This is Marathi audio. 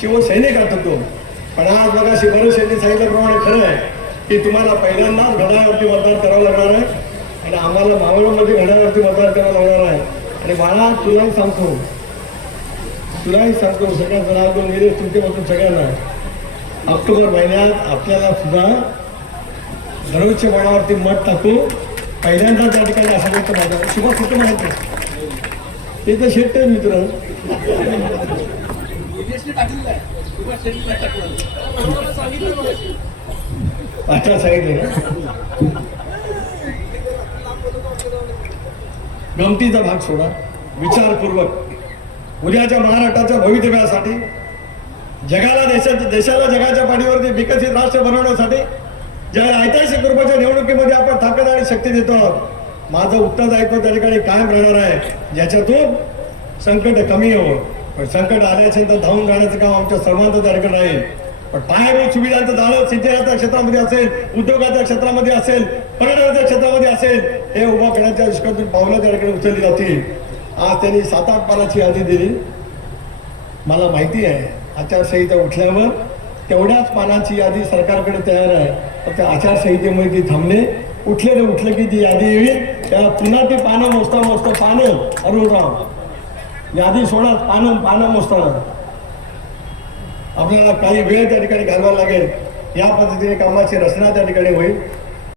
शिवसैनिक आहात तो. पण आज बघा शिवराज यांनी सांगितल्याप्रमाणे खरं आहे की तुम्हाला पहिल्यांदाच घड्याळावरती मतदान करावं लागणार आहे आणि आम्हाला मावळमध्ये घड्याळावरती मतदान करावं लागणार आहे. आणि बाळा तुलाही सांगतो. तुलाही सांगतो सगळ्यांचं नाव दोन गेले तुमच्यापासून सगळ्यांना. ऑक्टोबर महिन्यात आपल्याला सुद्धा दररोजच्या बाणावरती मत टाकू. पहिल्यांदा त्या ठिकाणी असं व्यक्त माझ्या सुभाष कुठं माहिती आहे? ते तर शेट्टे मित्र. अच्छा सांगितलं गमतीचा भाग सोडा. विचारपूर्वक. उद्याच्या महाराष्ट्राच्या भवितव्यासाठी जगाला देशाच्या देशाला जगाच्या पाठीवरती विकसित राष्ट्र बनवण्यासाठी ज्या ऐतिहासिक रूपाच्या निवडणुकीमध्ये आपण ताकद आणि शक्ती देतो आहोत माझं उत्तरदायित्व त्या ठिकाणी कायम राहणार आहे. ज्याच्यातून संकट कमी यावं पण संकट आल्याचे असेल तर धावून जाण्याचं काम आमच्या सर्वांचं त्या राहील. पण पायाभूत सुविधांचं जाणं सिंचनाच्या क्षेत्रामध्ये असेल उद्योगाच्या क्षेत्रामध्ये असेल पर्यटनाच्या क्षेत्रामध्ये असेल हे उभा करण्याच्या दृष्टीतून पावलं त्याकडे उचलली जातील. आज त्यांनी सात आठ पानाची यादी दिली. मला माहिती आहे आचारसंहिता उठल्यावर तेवढ्याच पानाची यादी सरकारकडे तयार आहे. तर त्या आचारसंहितेमुळे ती थांबणे उठले उठलं की ती यादी येईल. त्याला पुन्हा ती पानं मोजता मोजता पानं अरुणराव यादी सोडा पानं पानं मोजताना. आपल्याला काही वेळ त्या ठिकाणी घालवा लागेल. या पद्धतीने कामाची रचना त्या ठिकाणी होईल.